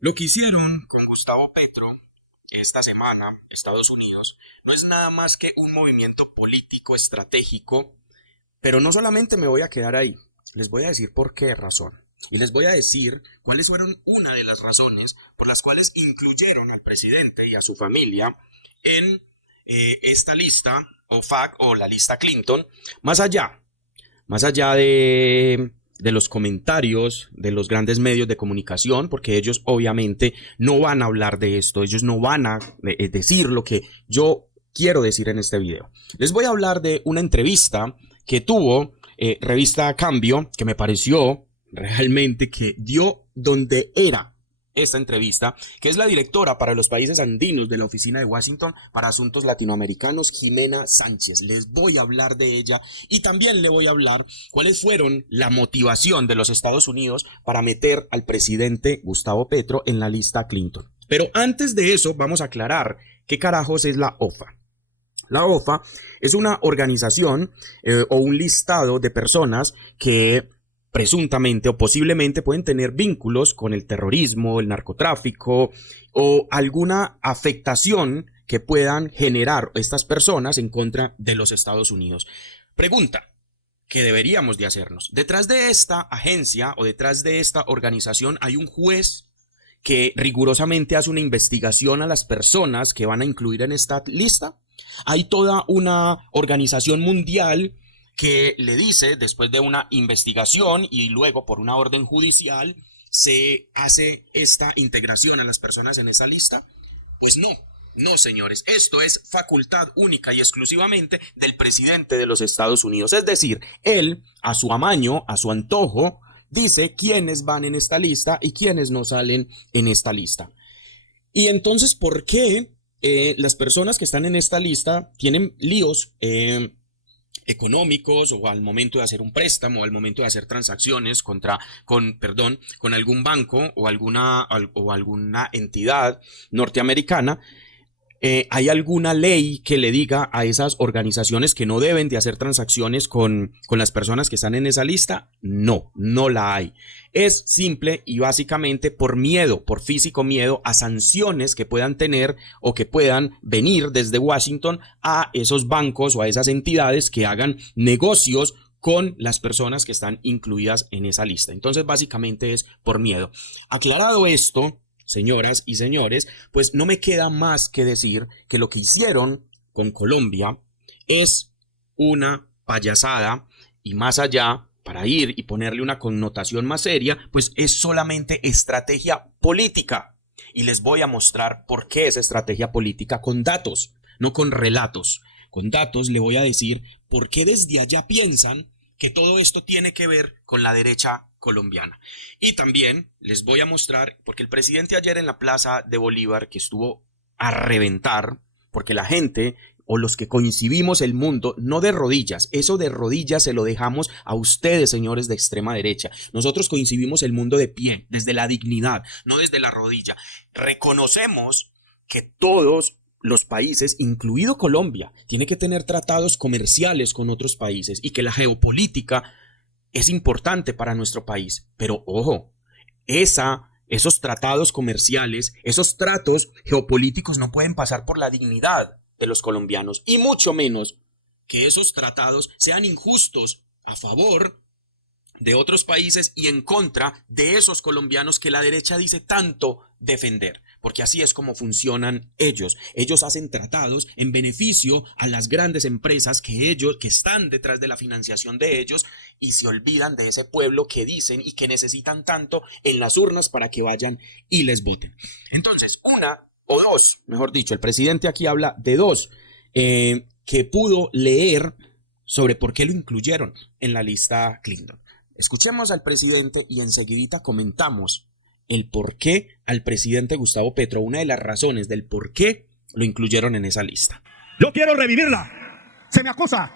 Lo que hicieron con Gustavo Petro esta semana, Estados Unidos, no es nada más que un movimiento político estratégico, pero no solamente me voy a quedar ahí, les voy a decir por qué razón. Y les voy a decir cuáles fueron una de las razones por las cuales incluyeron al presidente y a su familia en esta lista, o FAC, o la lista Clinton, más allá más allá de los comentarios de los grandes medios de comunicación, porque ellos obviamente no van a hablar de esto, ellos no van a decir lo que yo quiero decir en este video. Les voy a hablar de una entrevista que tuvo Revista Cambio, que me pareció realmente que dio donde era esta entrevista, que es la directora para los países andinos de la Oficina de Washington para Asuntos Latinoamericanos, Jimena Sánchez. Les voy a hablar de ella y también le voy a hablar cuáles fueron la motivación de los Estados Unidos para meter al presidente Gustavo Petro en la lista Clinton. Pero antes de eso vamos a aclarar qué carajos es la OFA. La OFA es una organización o un listado de personas que presuntamente o posiblemente pueden tener vínculos con el terrorismo, el narcotráfico o alguna afectación que puedan generar estas personas en contra de los Estados Unidos. Pregunta que deberíamos de hacernos. Detrás de esta agencia o detrás de esta organización hay un juez que rigurosamente hace una investigación a las personas que van a incluir en esta lista. Hay toda una organización mundial que le dice, después de una investigación y luego por una orden judicial, se hace esta integración a las personas en esa lista. Pues no, no señores, esto es facultad única y exclusivamente del presidente de los Estados Unidos. Es decir, él, a su amaño, a su antojo, dice quiénes van en esta lista y quiénes no salen en esta lista. Y entonces, ¿por qué las personas que están en esta lista tienen líos económicos o al momento de hacer un préstamo, o al momento de hacer transacciones con algún banco o alguna entidad norteamericana? ¿Hay alguna ley que le diga a esas organizaciones que no deben de hacer transacciones con las personas que están en esa lista? No, no la hay. Es simple y básicamente por miedo, por físico miedo a sanciones que puedan tener o que puedan venir desde Washington a esos bancos o a esas entidades que hagan negocios con las personas que están incluidas en esa lista. Entonces, básicamente es por miedo. Aclarado esto, señoras y señores, pues no me queda más que decir que lo que hicieron con Colombia es una payasada y más allá, para ir y ponerle una connotación más seria, pues es solamente estrategia política. Y les voy a mostrar por qué es estrategia política con datos, no con relatos. Con datos le voy a decir por qué desde allá piensan que todo esto tiene que ver con la derecha colombiana. Y también les voy a mostrar, porque el presidente ayer en la Plaza de Bolívar, que estuvo a reventar, porque la gente o los que coincidimos el mundo, no de rodillas, eso de rodillas se lo dejamos a ustedes, señores de extrema derecha. Nosotros coincidimos el mundo de pie, desde la dignidad, no desde la rodilla. Reconocemos que todos los países, incluido Colombia, tiene que tener tratados comerciales con otros países y que la geopolítica es importante para nuestro país. Pero ojo, esos tratados comerciales, esos tratos geopolíticos no pueden pasar por la dignidad de los colombianos y mucho menos que esos tratados sean injustos a favor de otros países y en contra de esos colombianos que la derecha dice tanto defender, porque así es como funcionan ellos. Ellos hacen tratados en beneficio a las grandes empresas que están detrás de la financiación de ellos y se olvidan de ese pueblo que dicen y que necesitan tanto en las urnas para que vayan y les voten. Entonces, una o dos, mejor dicho, el presidente aquí habla de dos que pudo leer sobre por qué lo incluyeron en la lista Clinton. Escuchemos al presidente y enseguida comentamos el por qué al presidente Gustavo Petro, una de las razones del por qué lo incluyeron en esa lista. Yo quiero revivirla. Se me acusa,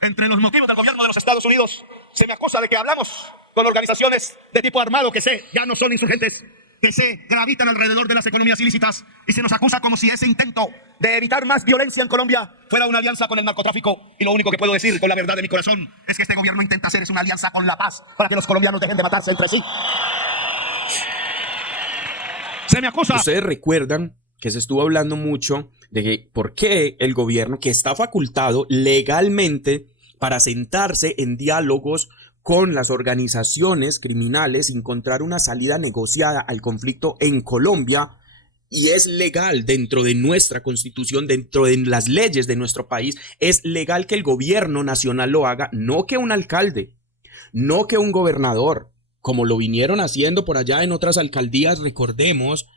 entre los motivos del gobierno de los Estados Unidos, se me acusa de que hablamos con organizaciones de tipo armado que ya no son insurgentes, que gravitan alrededor de las economías ilícitas y se nos acusa como si ese intento de evitar más violencia en Colombia fuera una alianza con el narcotráfico. Y lo único que puedo decir con la verdad de mi corazón es que este gobierno intenta hacer es una alianza con la paz para que los colombianos dejen de matarse entre sí. Se me acusa. Ustedes recuerdan que se estuvo hablando mucho de que por qué el gobierno, que está facultado legalmente para sentarse en diálogos con las organizaciones criminales, encontrar una salida negociada al conflicto en Colombia, y es legal dentro de nuestra constitución, dentro de las leyes de nuestro país, es legal que el gobierno nacional lo haga, no que un alcalde, no que un gobernador, como lo vinieron haciendo por allá en otras alcaldías. Recordemos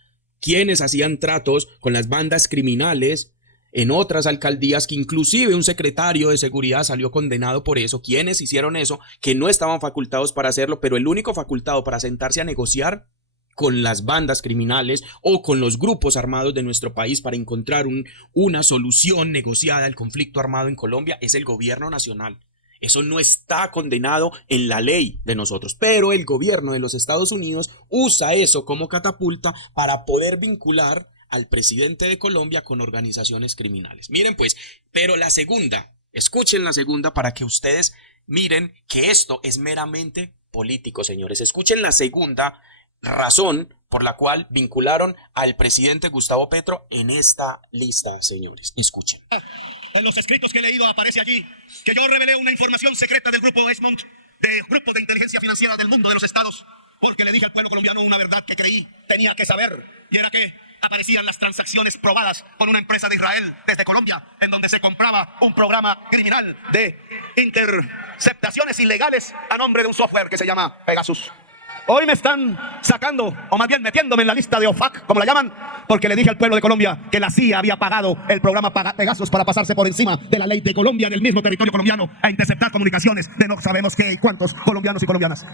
quienes hacían tratos con las bandas criminales en otras alcaldías, que inclusive un secretario de seguridad salió condenado por eso. Quienes hicieron eso, que no estaban facultados para hacerlo, pero el único facultado para sentarse a negociar con las bandas criminales o con los grupos armados de nuestro país para encontrar una solución negociada al conflicto armado en Colombia es el gobierno nacional. Eso no está condenado en la ley de nosotros, pero el gobierno de los Estados Unidos usa eso como catapulta para poder vincular al presidente de Colombia con organizaciones criminales. Miren pues, pero la segunda, escuchen la segunda para que ustedes miren que esto es meramente político, señores. Escuchen la segunda razón por la cual vincularon al presidente Gustavo Petro en esta lista, señores. Escuchen. En los escritos que he leído aparece allí que yo revelé una información secreta del grupo Esmond, del grupo de inteligencia financiera del mundo de los estados, porque le dije al pueblo colombiano una verdad que creí tenía que saber, y era que aparecían las transacciones probadas con una empresa de Israel desde Colombia, en donde se compraba un programa criminal de interceptaciones ilegales a nombre de un software que se llama Pegasus. Hoy me están sacando, o más bien metiéndome en la lista de OFAC, como la llaman, porque le dije al pueblo de Colombia que la CIA había pagado el programa Pegasus para pasarse por encima de la ley de Colombia en el mismo territorio colombiano a interceptar comunicaciones de no sabemos qué y cuántos colombianos y colombianas.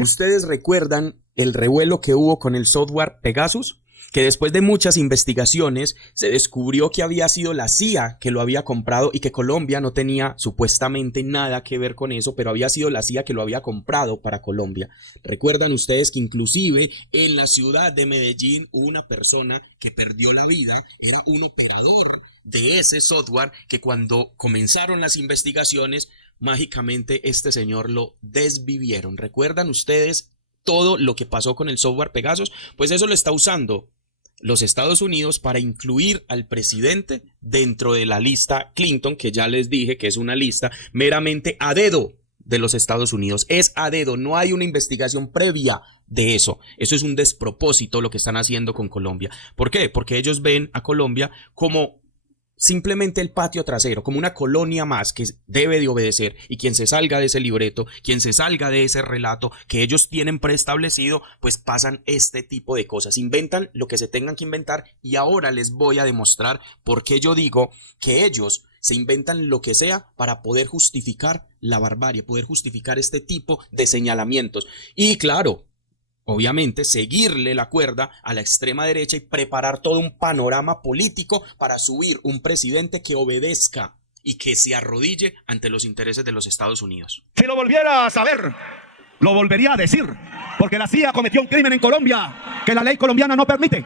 ¿Ustedes recuerdan el revuelo que hubo con el software Pegasus? Que después de muchas investigaciones se descubrió que había sido la CIA que lo había comprado y que Colombia no tenía supuestamente nada que ver con eso, pero había sido la CIA que lo había comprado para Colombia. Recuerdan ustedes que inclusive en la ciudad de Medellín hubo una persona que perdió la vida, era un operador de ese software que cuando comenzaron las investigaciones, mágicamente este señor lo desvivieron. ¿Recuerdan ustedes todo lo que pasó con el software Pegasus? Pues eso lo está usando los Estados Unidos para incluir al presidente dentro de la lista Clinton, que ya les dije que es una lista meramente a dedo de los Estados Unidos. Es a dedo, no hay una investigación previa de eso. Eso es un despropósito lo que están haciendo con Colombia. ¿Por qué? Porque ellos ven a Colombia como simplemente el patio trasero, como una colonia más que debe de obedecer, y quien se salga de ese libreto, quien se salga de ese relato que ellos tienen preestablecido, pues pasan este tipo de cosas, inventan lo que se tengan que inventar, y ahora les voy a demostrar por qué yo digo que ellos se inventan lo que sea para poder justificar la barbarie, poder justificar este tipo de señalamientos. Y claro, obviamente, seguirle la cuerda a la extrema derecha y preparar todo un panorama político para subir un presidente que obedezca y que se arrodille ante los intereses de los Estados Unidos. Si lo volviera a saber, lo volvería a decir, porque la CIA cometió un crimen en Colombia que la ley colombiana no permite.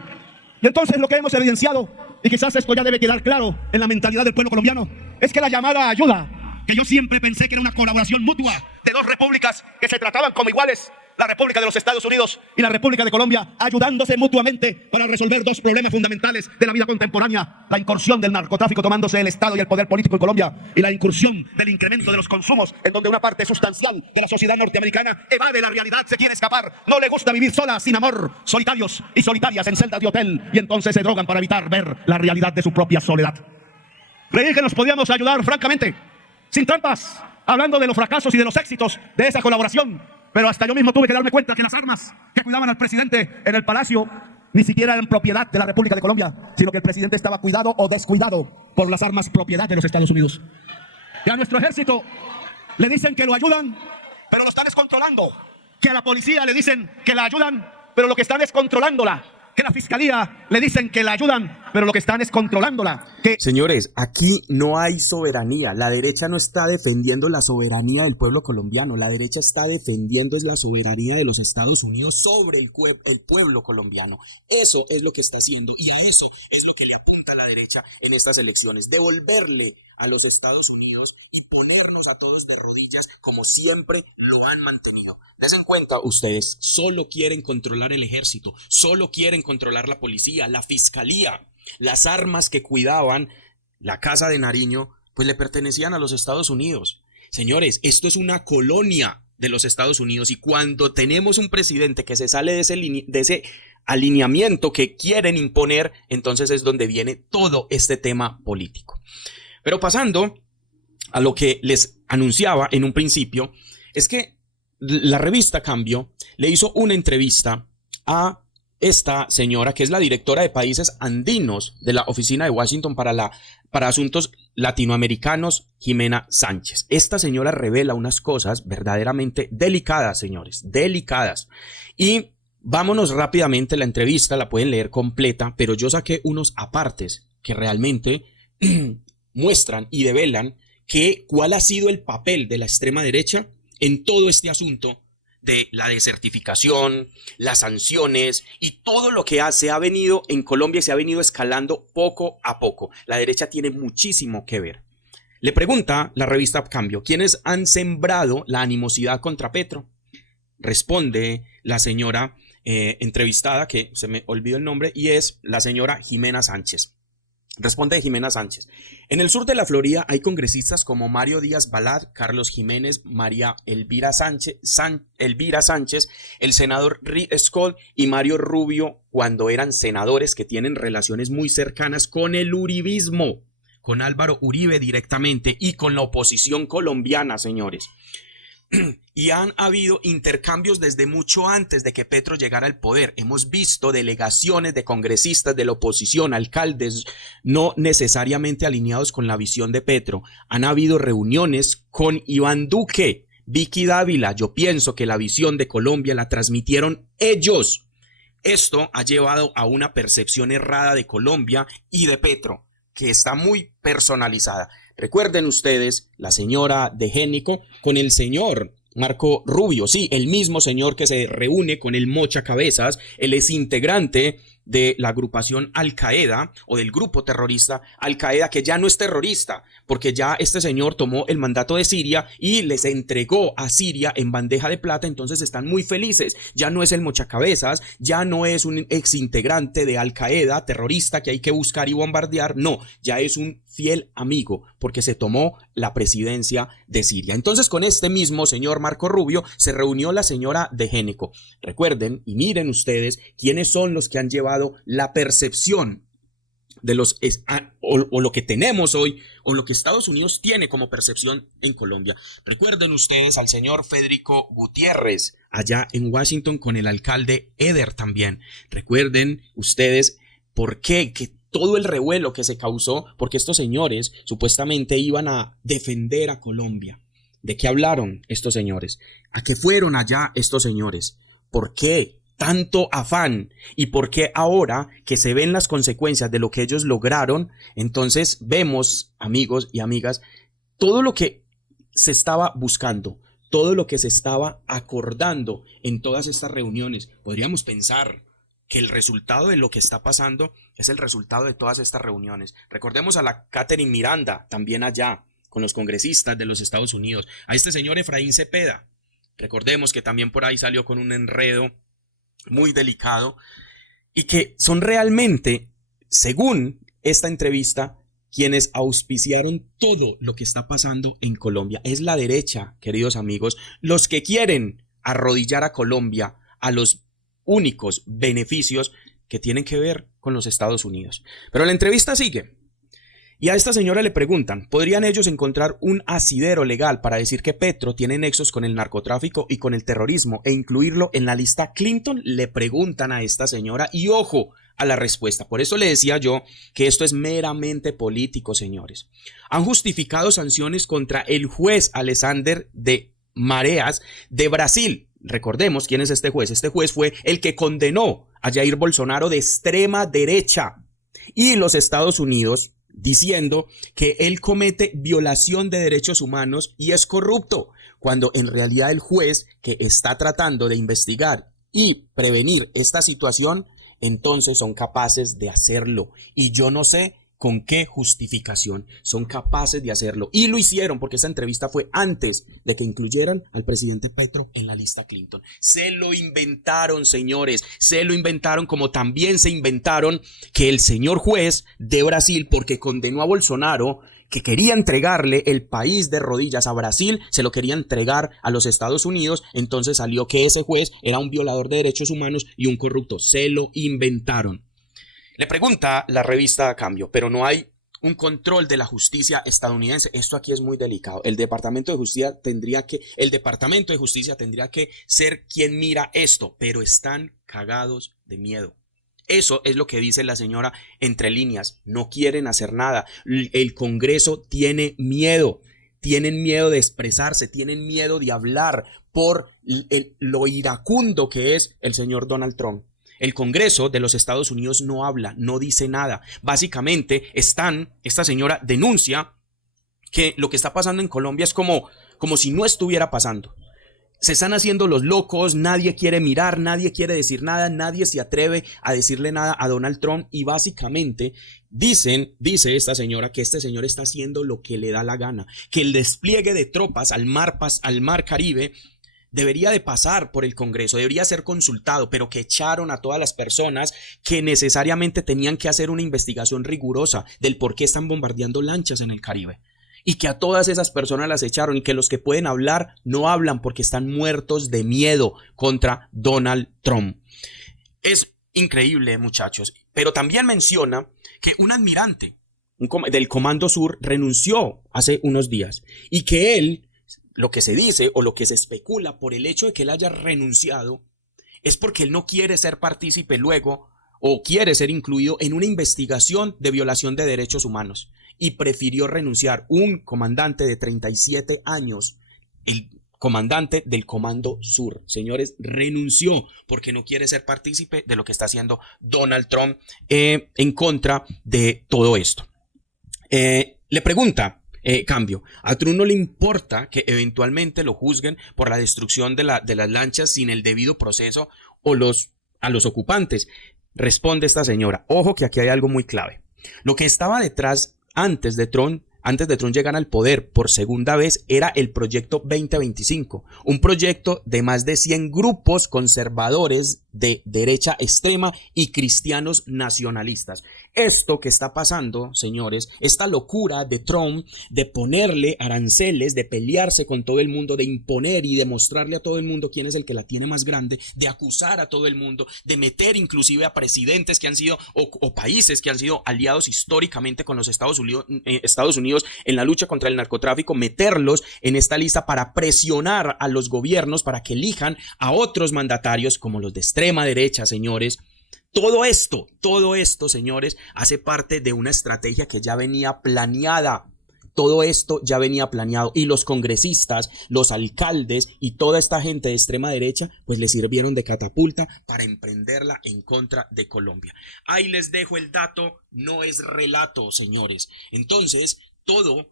Y entonces lo que hemos evidenciado, y quizás esto ya debe quedar claro en la mentalidad del pueblo colombiano, es que la llamada ayuda, que yo siempre pensé que era una colaboración mutua de dos repúblicas que se trataban como iguales, la República de los Estados Unidos y la República de Colombia, ayudándose mutuamente para resolver dos problemas fundamentales de la vida contemporánea: la incursión del narcotráfico tomándose el Estado y el poder político en Colombia, y la incursión del incremento de los consumos, en donde una parte sustancial de la sociedad norteamericana evade la realidad, se quiere escapar, no le gusta vivir sola, sin amor, solitarios y solitarias en celdas de hotel, y entonces se drogan para evitar ver la realidad de su propia soledad. Creí que nos podíamos ayudar francamente, sin trampas, hablando de los fracasos y de los éxitos de esa colaboración. Pero hasta yo mismo tuve que darme cuenta que las armas que cuidaban al presidente en el palacio ni siquiera eran propiedad de la República de Colombia, sino que el presidente estaba cuidado o descuidado por las armas propiedad de los Estados Unidos. Que a nuestro ejército le dicen que lo ayudan, pero lo están descontrolando. Que a la policía le dicen que la ayudan, pero lo que están es controlándola. Que a la fiscalía le dicen que la ayudan, pero lo que están es controlándola. Señores, aquí no hay soberanía. La derecha no está defendiendo la soberanía del pueblo colombiano. La derecha está defendiendo la soberanía de los Estados Unidos sobre el pueblo colombiano. Eso es lo que está haciendo, y a eso es lo que le apunta a la derecha en estas elecciones. Devolverle a los Estados Unidos y ponernos a todos de rodillas como siempre lo han mantenido. Des en cuenta, ustedes solo quieren controlar el ejército, solo quieren controlar la policía, la fiscalía, las armas que cuidaban la casa de Nariño, pues le pertenecían a los Estados Unidos. Señores, esto es una colonia de los Estados Unidos y cuando tenemos un presidente que se sale de ese alineamiento que quieren imponer, entonces es donde viene todo este tema político. Pero pasando a lo que les anunciaba en un principio, es que la revista Cambio le hizo una entrevista a esta señora que es la directora de países andinos de la oficina de Washington para asuntos latinoamericanos, Jimena Sánchez. Esta señora revela unas cosas verdaderamente delicadas, señores, delicadas. Y vámonos rápidamente, la entrevista la pueden leer completa, pero yo saqué unos apartes que realmente muestran y develan cuál ha sido el papel de la extrema derecha en todo este asunto de la desertificación, las sanciones y todo lo que se ha venido en Colombia y se ha venido escalando poco a poco. La derecha tiene muchísimo que ver. Le pregunta la revista Cambio, ¿quiénes han sembrado la animosidad contra Petro? Responde la señora entrevistada, que se me olvidó el nombre, y es la señora Jimena Sánchez. Responde Jimena Sánchez. En el sur de la Florida hay congresistas como Mario Díaz Balart, Carlos Jiménez, María Elvira Sánchez, el senador Rick Scott y Mario Rubio, cuando eran senadores, que tienen relaciones muy cercanas con el uribismo, con Álvaro Uribe directamente y con la oposición colombiana, señores. Y han habido intercambios desde mucho antes de que Petro llegara al poder. Hemos visto delegaciones de congresistas de la oposición, alcaldes no necesariamente alineados con la visión de Petro. Han habido reuniones con Iván Duque, Vicky Dávila. Yo pienso que la visión de Colombia la transmitieron ellos. Esto ha llevado a una percepción errada de Colombia y de Petro, que está muy personalizada. Recuerden ustedes la señora de Génico con el señor Marco Rubio, sí, el mismo señor que se reúne con el Mocha Cabezas, él es integrante de la agrupación Al Qaeda o del grupo terrorista Al Qaeda, que ya no es terrorista, porque ya este señor tomó el mandato de Siria y les entregó a Siria en bandeja de plata, entonces están muy felices. Ya no es el Mocha Cabezas, ya no es un ex integrante de Al Qaeda terrorista que hay que buscar y bombardear, no, ya es un fiel amigo porque se tomó la presidencia de Siria. Entonces con este mismo señor Marco Rubio se reunió la señora de Génico. Recuerden y miren ustedes quiénes son los que han llevado la percepción de o lo que tenemos hoy o lo que Estados Unidos tiene como percepción en Colombia. Recuerden ustedes al señor Federico Gutiérrez allá en Washington con el alcalde Eder también. Recuerden ustedes por qué que todo el revuelo que se causó porque estos señores supuestamente iban a defender a Colombia. ¿De qué hablaron estos señores? ¿A qué fueron allá estos señores? ¿Por qué tanto afán? ¿Y por qué ahora que se ven las consecuencias de lo que ellos lograron, entonces vemos, amigos y amigas, todo lo que se estaba buscando, todo lo que se estaba acordando en todas estas reuniones? Podríamos pensar que el resultado de lo que está pasando es el resultado de todas estas reuniones. Recordemos a la Catherine Miranda, también allá, con los congresistas de los Estados Unidos, a este señor Efraín Cepeda. Recordemos que también por ahí salió con un enredo muy delicado y que son realmente, según esta entrevista, quienes auspiciaron todo lo que está pasando en Colombia. Es la derecha, queridos amigos, los que quieren arrodillar a Colombia a los únicos beneficios que tienen que ver con los Estados Unidos. Pero la entrevista sigue. Y a esta señora le preguntan, ¿podrían ellos encontrar un asidero legal para decir que Petro tiene nexos con el narcotráfico y con el terrorismo e incluirlo en la lista Clinton? Le preguntan a esta señora y ojo a la respuesta. Por eso le decía yo que esto es meramente político, señores. Han justificado sanciones contra el juez Alexander de Mareas de Brasil. Recordemos quién es este juez. Este juez fue el que condenó a Jair Bolsonaro de extrema derecha y los Estados Unidos, diciendo que él comete violación de derechos humanos y es corrupto, cuando en realidad el juez que está tratando de investigar y prevenir esta situación, entonces son capaces de hacerlo. Y yo no sé ¿Con qué justificación son capaces de hacerlo? Y lo hicieron porque esta entrevista fue antes de que incluyeran al presidente Petro en la lista Clinton. Se lo inventaron, señores, se lo inventaron, como también se inventaron que el señor juez de Brasil, porque condenó a Bolsonaro, que quería entregarle el país de rodillas a Brasil, se lo quería entregar a los Estados Unidos, entonces salió que ese juez era un violador de derechos humanos y un corrupto. Se lo inventaron. Le pregunta la revista Cambio, pero no hay un control de la justicia estadounidense. Esto aquí es muy delicado. El Departamento de Justicia tendría que ser quien mira esto, pero están cagados de miedo. Eso es lo que dice la señora entre líneas. No quieren hacer nada. El Congreso tiene miedo. Tienen miedo de expresarse, tienen miedo de hablar por lo iracundo que es el señor Donald Trump. El Congreso de los Estados Unidos no habla, no dice nada. Básicamente esta señora denuncia que lo que está pasando en Colombia es como si no estuviera pasando. Se están haciendo los locos, nadie quiere mirar, nadie quiere decir nada, nadie se atreve a decirle nada a Donald Trump y básicamente dice esta señora que este señor está haciendo lo que le da la gana, que el despliegue de tropas al mar Caribe debería de pasar por el Congreso, debería ser consultado, pero que echaron a todas las personas que necesariamente tenían que hacer una investigación rigurosa del por qué están bombardeando lanchas en el Caribe. Y que a todas esas personas las echaron y que los que pueden hablar no hablan porque están muertos de miedo contra Donald Trump. Es increíble, muchachos, pero también menciona que un almirante del Comando Sur renunció hace unos días y que él, lo que se dice o lo que se especula por el hecho de que él haya renunciado es porque él no quiere ser partícipe luego o quiere ser incluido en una investigación de violación de derechos humanos y prefirió renunciar. Un comandante de 37 años, el comandante del Comando Sur, señores, renunció porque no quiere ser partícipe de lo que está haciendo Donald Trump en contra de todo esto. Le pregunta Cambio, a Trump no le importa que eventualmente lo juzguen por la destrucción de las lanchas sin el debido proceso o a los ocupantes. Responde esta señora, ojo que aquí hay algo muy clave. Lo que estaba detrás antes de Trump llegar al poder por segunda vez era el Proyecto 2025, un proyecto de más de 100 grupos conservadores de derecha extrema y cristianos nacionalistas. Esto que está pasando, señores, esta locura de Trump de ponerle aranceles, de pelearse con todo el mundo, de imponer y demostrarle a todo el mundo quién es el que la tiene más grande, de acusar a todo el mundo, de meter inclusive a presidentes que han sido o países que han sido aliados históricamente con los Estados Unidos en la lucha contra el narcotráfico, meterlos en esta lista para presionar a los gobiernos para que elijan a otros mandatarios como los de extrema derecha, señores. Todo esto, señores, hace parte de una estrategia que ya venía planeada. Todo esto ya venía planeado y los congresistas, los alcaldes y toda esta gente de extrema derecha pues le sirvieron de catapulta para emprenderla en contra de Colombia. Ahí les dejo el dato, no es relato, señores. Entonces, todo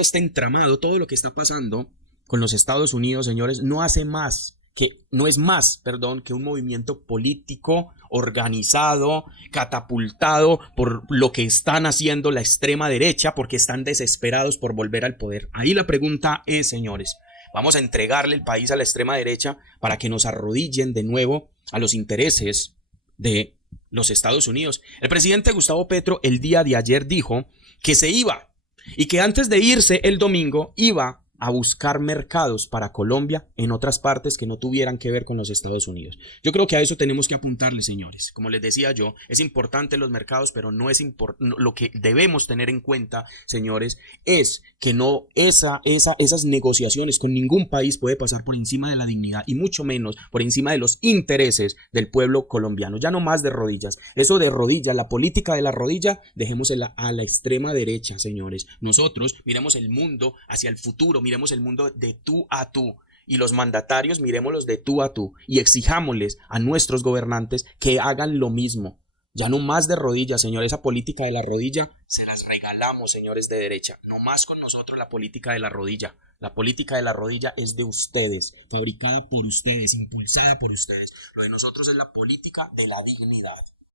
este entramado, todo lo que está pasando con los Estados Unidos, señores, no es más que un movimiento político organizado, catapultado por lo que están haciendo la extrema derecha porque están desesperados por volver al poder. Ahí la pregunta es, señores, ¿vamos a entregarle el país a la extrema derecha para que nos arrodillen de nuevo a los intereses de los Estados Unidos? El presidente Gustavo Petro el día de ayer dijo que se iba y que antes de irse el domingo iba a buscar mercados para Colombia en otras partes que no tuvieran que ver con los Estados Unidos. Yo creo que a eso tenemos que apuntarle, señores. Como les decía yo, es importante los mercados, pero no es lo que debemos tener en cuenta, señores, es que no esas negociaciones con ningún país puede pasar por encima de la dignidad y mucho menos por encima de los intereses del pueblo colombiano. Ya no más de rodillas. Eso de rodillas, la política de la rodilla, dejémosela a la extrema derecha, señores. Nosotros miremos el mundo hacia el futuro, miremos el mundo de tú a tú y los mandatarios miremoslos de tú a tú y exijámosles a nuestros gobernantes que hagan lo mismo. Ya no más de rodillas, señores. Esa política de la rodilla se las regalamos, señores de derecha. No más con nosotros la política de la rodilla. La política de la rodilla es de ustedes, fabricada por ustedes, impulsada por ustedes. Lo de nosotros es la política de la dignidad.